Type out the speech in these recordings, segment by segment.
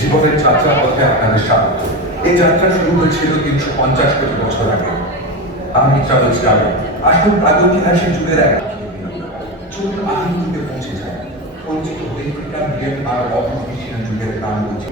জীবনের যাত্রার পথে আপনাদের স্বাগত। এই যাত্রা শুরু হয়েছিল 350 কোটি বছর আগে। আমি ট্রাভেলস গাইড আসল প্রাগৈতিহাসিক যুগের এক ছোট আদিম যুগে পৌঁছে যায়। পরিচিত হয়ে মিডিয়াম আর অপরিসীম যুগের নাম বলছি।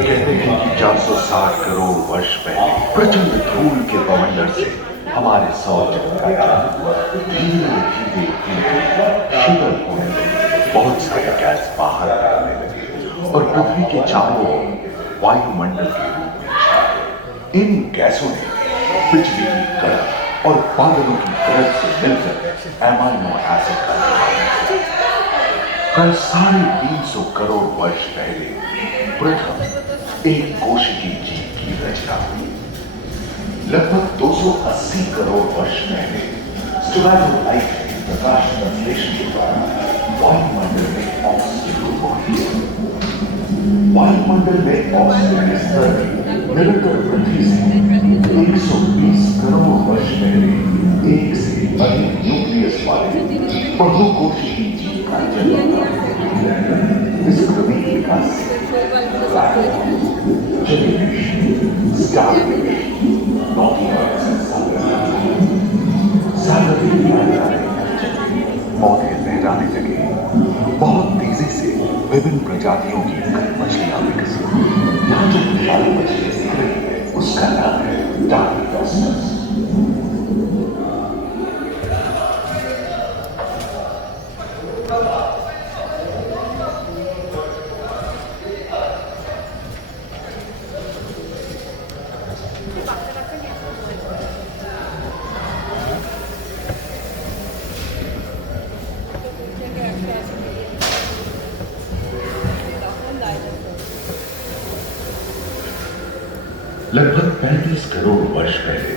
कहते हैं कि 460 करोड़ वर्ष पहले प्रचंड धूल के बवंडर से हमारे सौर जगत का जन्म हुआ। धीरे धीरे शीतल होने लगे, बहुत सारे गैस बाहर निकलने लगे और पृथ्वी के चारों ओर वायुमंडल के रूप में छाए। इन गैसों ने बिजली की कड़क और बादलों की गरज से मिलकर एमाइनो एसिड का निर्माण किया। कल 350 करोड़ वर्ष पहले प्रथम एक कोशिकीय जीव की रचना हुई। लगभग 280 करोड़ वर्ष पहले स्टोमैटोलाइट ने प्रकाश संश्लेषण के द्वारा वायुमंडल में ऑक्सीजन को रोक दिया। वायुमंडल में ऑक्सीजन के स्तर की निरंतर वृद्धि से 120 करोड़ वर्ष पहले एक से अधिक न्यूक्लियस वाले बहुकोशिकीय जीव का जन्म हुआ। इस क्रमिक विकास से मौतें लहराने लगे। बहुत तेजी से विभिन्न प्रजातियों की मछलियां विकसित हुई। यहाँ जो विशाल मछली दिख रही है उसका नाम है डार्विनोसरस। लगभग 35 करोड़ वर्ष पहले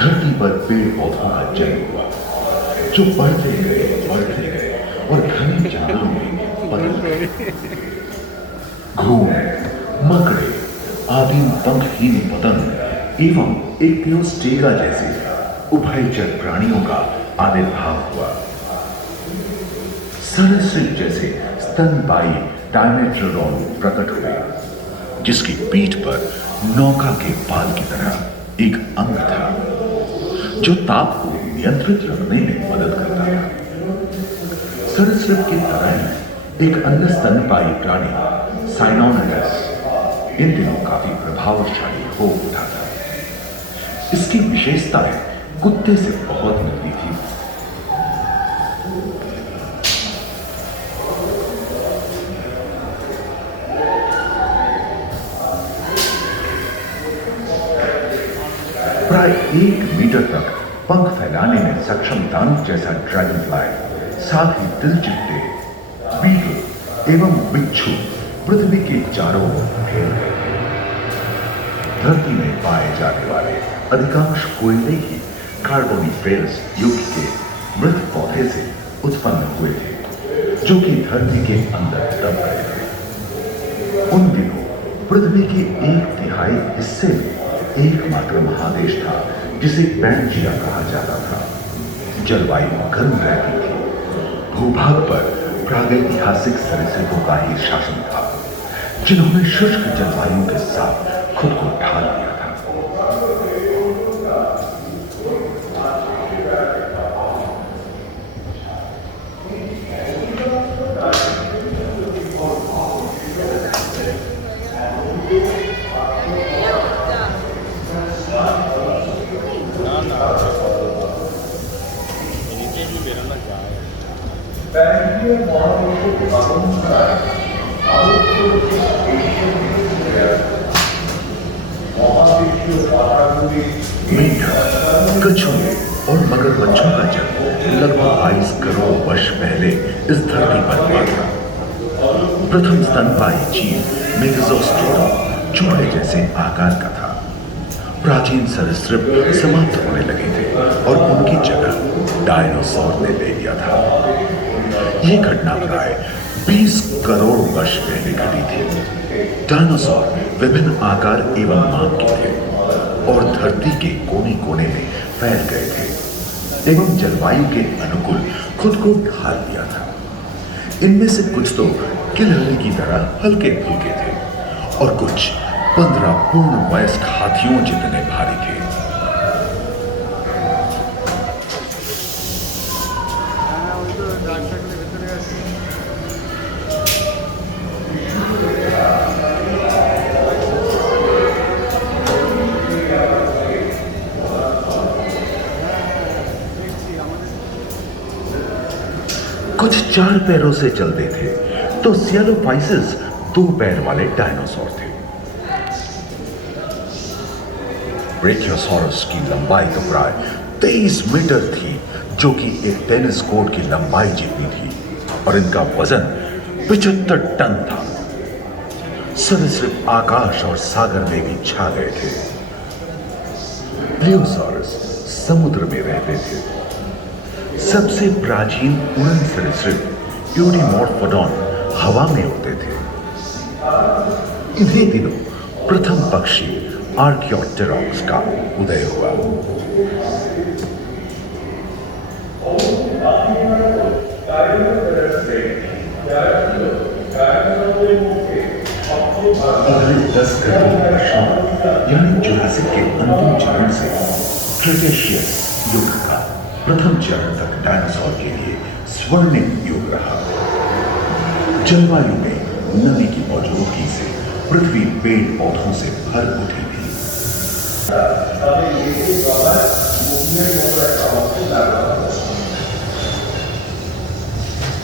धरती पर पेड़ पौधों का जन्म हुआ, जो बढ़ते गए और घने जंगलों में बदल गए। घूम, मकड़े, आदिम पंखहीन पतंग एवं एपियोस्टेगा जैसे उभयचर प्राणियों का आविर्भाव हुआ। सरीसृप जैसे स्तनपायी डायमेट्रोडॉन प्रकट हुए, जिसकी पीठ पर नौका के पाल की तरह एक अंग था, जो ताप को नियंत्रित रखने में मदद करता था। सरीसृप की तरह एक अन्य स्तनपायी प्राणी साइनोनिडस इन दिनों काफी प्रभावशाली हो उठा था। इसकी विशेषताएं कुत्ते से बहुत मिलती थी। प्राय 1 मीटर तक पंख फैलाने में सक्षम दानव जैसा ड्रैगन फ्लाई, साथ ही दिलचिट्टे, बीटल एवं बिच्छू पृथ्वी के चारों ओर फैल गए। धरती में पाए जाने वाले अधिकांश कोयले ही कार्बोनिफेरस युग के मृत पौधे से उत्पन्न हुए थे, जो कि धरती के अंदर दब गए थे। उन दिनों पृथ्वी के 1/3 हिस्से में एकमात्र महादेश था जिसे पैंजिया कहा जाता था। जलवायु गर्म रहती थी। भूभाग पर प्रागैतिहासिक सरीसृपों का ही शासन था, जिन्होंने शुष्क जलवायु के साथ खुद को ढाल लिया था। मेंढक, कछुए और मगरमच्छों का जन्म लगभग 22 करोड़ वर्ष पहले इस धरती पर हुआ था। प्रथम स्तनपायी जीव मेगाज़ोस्ट्रोडन चूहे जैसे आकार का था। प्राचीन सरीसृप समाप्त होने लगे थे और उनकी जगह डायनासोर ने ले लिया था। यह घटना प्राय 20 करोड़ वर्ष पहले घटी थी। डायनासोर विभिन्न आकार एवं माप के थे और धरती के कोने कोने में फैल गए थे एवं जलवायु के अनुकूल खुद को ढाल दिया था। इनमें से कुछ तो गिलहरी की तरह हल्के फुल्के थे और कुछ 15 पूर्ण वयस्क हाथियों जितने भारी थे। कुछ 4 पैरों से चलते थे तो सियालोफाइसिस 2 पैर वाले डायनासोर थे। ब्रेकियोसॉरस की लंबाई तो प्राय 23 मीटर थी, जो कि एक टेनिस कोर्ट की लंबाई जितनी थी और इनका वजन 75 टन था। सरीसृप आकाश और सागर में भी छा गए थे। प्लियोसॉरस समुद्र में रहते थे। सबसे प्राचीन उड़न सरीसृप यूडीमॉर्फोडॉन हवा में होते थे। इन्हीं दिनों प्रथम पक्षी आर्कियोप्टेरॉक्स का उदय हुआ। अगले 10 करोड़ वर्षों यानी जुरासिक के अंतिम चरण से क्रेटेशियस युग का प्रथम चरण तक डायनासोर के लिए स्वर्णिम युग रहा। जलवायु में नमी की मौजूदगी से पृथ्वी पेड़ पौधों से भर उठी थी।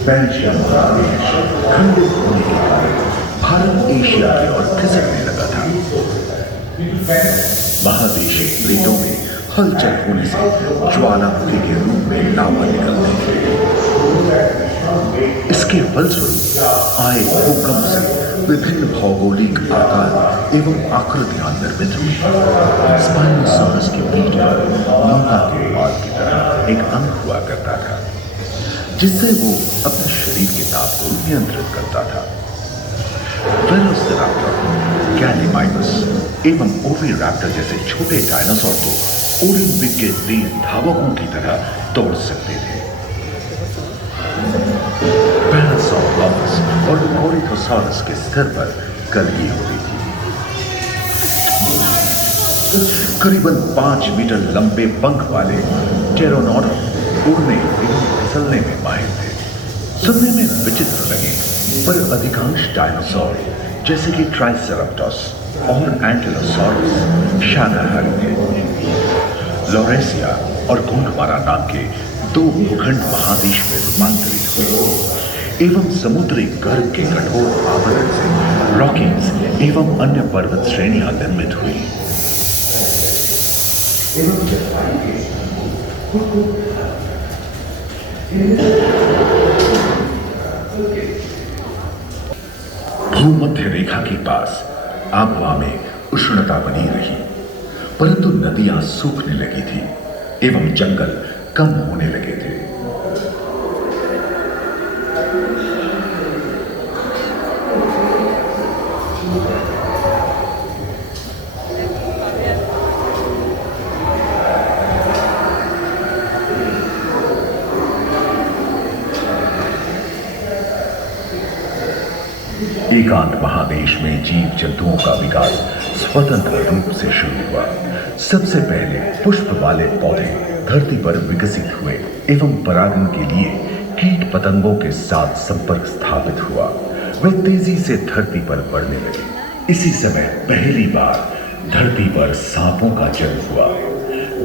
पैंजिया महादेश खंडित होने के कारण भारत एशिया की ओर खिसकने लगा था। महादेशी प्लेटों में हलचल होने से ज्वालामुखी के रूप में लावा निकलने लगे। इसके फलस्वरूप आए भूकंप से विभिन्न भौगोलिक आकार एवं आकृतियां निर्मित हुई। स्पाइनोसॉरस की पीठ पर नौका के बाल की तरह एक अंग हुआ करता था, जिससे वो अपने शरीर के ताप को नियंत्रित करता था। वेलोसिराप्टर, गैलीमाइमस एवं ओविरैप्टर जैसे छोटे डायनासोर तो ओलंपिक के तेज धावकों की तरह दौड़ सकते थे। पैरासाउरोलॉफस और कोरिथोसॉरस के सिर पर कलगी होती थी। करीबन 5 मीटर लंबे पंख वाले टेरोनोडॉन उड़ने एवं फिसलने में माहिर थे। सुनने में विचित्र लगे, पर अधिकांश डायनासोर जैसे कि ट्राइसेराटोप्स और एंटिलोसॉरस शाकाहारी थे। लॉरेसिया और गोंडवाना नाम के 2 भूखंड महादेश में रूपांतरित हुए एवं समुद्री गर्भ के कठोर आवरण से रॉकीज एवं अन्य पर्वत श्रेणियां निर्मित हुई। भूमध्य रेखा के पास आबहवा में उष्णता बनी रही, परंतु नदियां सूखने लगी थी एवं जंगल कम होने लगे थे। एकांत महादेश में जीव जंतुओं का विकास स्वतंत्र रूप से शुरू हुआ। सबसे पहले पुष्प वाले पौधे धरती पर विकसित हुए एवं परागण के लिए कीट पतंगों के साथ संपर्क स्थापित हुआ। वे तेजी से धरती पर बढ़ने लगे। इसी समय पहली बार धरती पर सांपों का जन्म हुआ।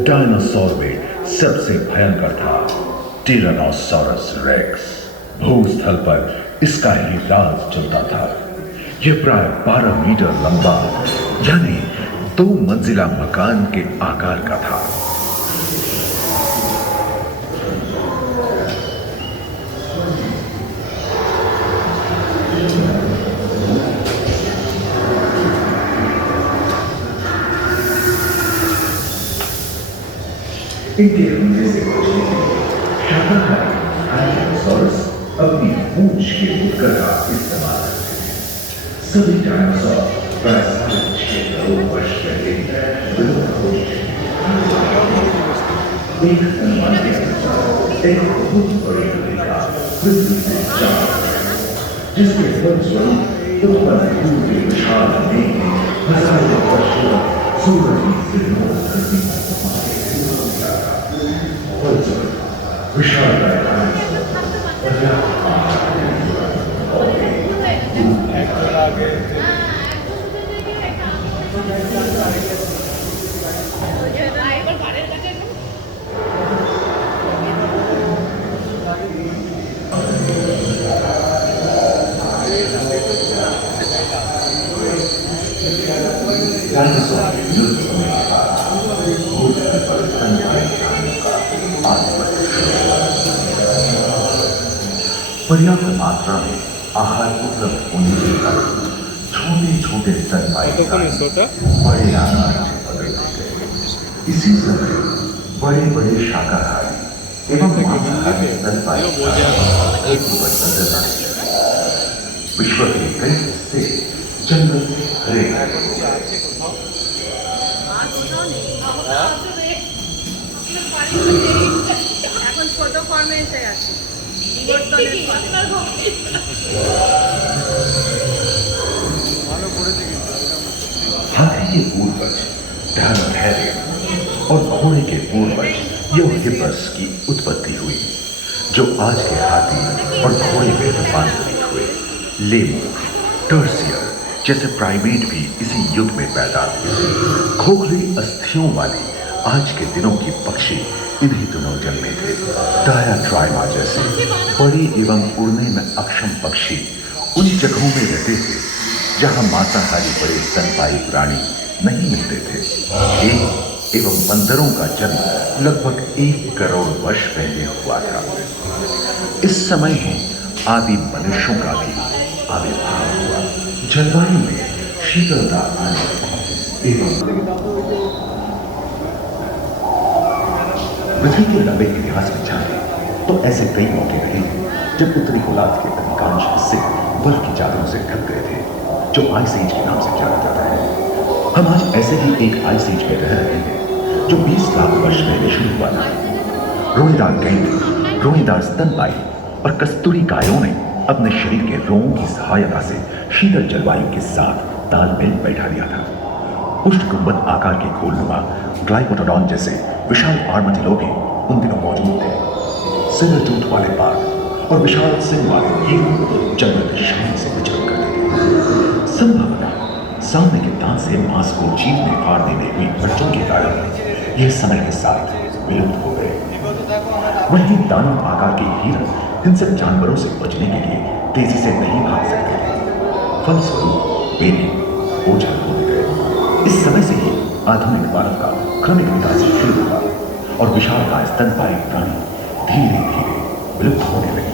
डायनासोर में सबसे भयंकर था टिरानोसॉरस रेक्स। भूस्थल पर इसका ही राज चलता था। यह प्राय 12 मीटर लंबा यानी 2 मंजिला मकान के आकार का था। इनके हमले से बचने के लिए शाकाहारी डायनासोरस अपनी पूंछ के मुड़कर का इस्तेमाल करते थे। सभी डायनासोर प्राय 6 करोड़ वर्ष पहले विलुप्त हो चुके थे। एक अनुमान के अनुसार एक बहुत बड़ी रेखा पृथ्वी से जा जिसके फलस्वरूप उत्पन्न हुए विशाल मेघ हजारों वर्षों तक सूरज की किरणों धरती पर विशाल पर्याप्त मात्रा में आहार उपलब्ध होने के कारण छोटे छोटे स्तनपायी बड़े आकार से बदलते गए। इसी समय बड़े बड़े शाकाहारी एवं मांसाहारी स्तनपायी नजर आए। विश्व के कई हिस्से जंगल से भरे गए। हाथी के पूर्वज धर्मधैर्य और घोड़े के पूर्वज यूहिपर्स की उत्पत्ति हुई, जो आज के हाथी और घोड़े में रूपांतरित हुए। लेमूर, टर्सियर जैसे प्राइमेट भी इसी युग में पैदा हुए। खोखली अस्थियों वाले आज के दिनों की पक्षी इन्हीं दिनों जन्मे थे। डायाट्राइमा जैसे बड़े एवं उड़ने में अक्षम पक्षी उन जगहों में रहते थे जहां मांसाहारी बड़े स्तनपायी प्राणी नहीं मिलते थे। एक एवं बंदरों का जन्म लगभग 1 करोड़ वर्ष पहले हुआ था। इस समय ही आदि मनुष्यों का भी आविर्भाव हुआ। जलवायु में शीतलता आने एवं पृथ्वी के लंबे इतिहास में जाने तो ऐसे कई मौके रहे जब उत्तरी गोलार्ध के अधिकांश हिस्से बर्फ की चादरों से ढक गए थे, जो आइस एज के नाम से जाना जाता है। हम आज ऐसे ही एक आइस एज में रह रहे हैं जो 20 लाख वर्ष पहले शुरू हुआ था। रोएदार गेंडे, रोएदार स्तनपायी और कस्तूरी गायों ने अपने शरीर के रोमों की सहायता से शीतल जलवायु के साथ तालमेल बैठा लिया था। उष्ण गुंबद आकार के खोलनुमा ग्लाइकोटोडॉन जैसे विशाल आर्madillo भी उन दिनों मौजूद थे। सिरटूथ वाले बाघ और विशाल सिंह वाले हिरण जंगल में शान से विचरण करते थे। संभवतः सामने के दांत से मांस को जीभ में फाड़ने में हुई खर्चों के कारण यह समय के साथ विलुप्त हो गए। वहीं दानव आकार के हिरण हिंसक जानवरों से बचने के लिए तेजी से नहीं भाग सकते थे। फलस्वरूप वे भी ओझल होते गए। इस समय से ही आधुनिक मानव का क्रमिक विकास शुरू हुआ और विशालकाय स्तनपायी प्राणी धीरे धीरे विलुप्त होने लगे।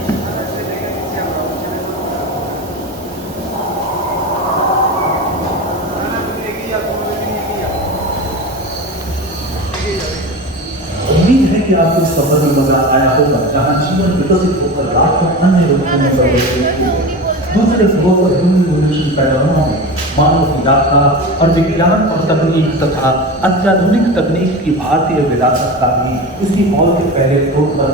उम्मीद है कि आपको इस सफर में मजा आया होगा, जहां जीवन विकसित होकर लाखों अन्य रूपों में दूसरे ग्रहों पर ह्यूमन इवोल्यूशन पैदा होना में मानव की यात्रा और विज्ञान और तकनीक तथा अत्याधुनिक तकनीक की भारतीय विरासत का भी इसी मॉल के पहले फ्लोर पर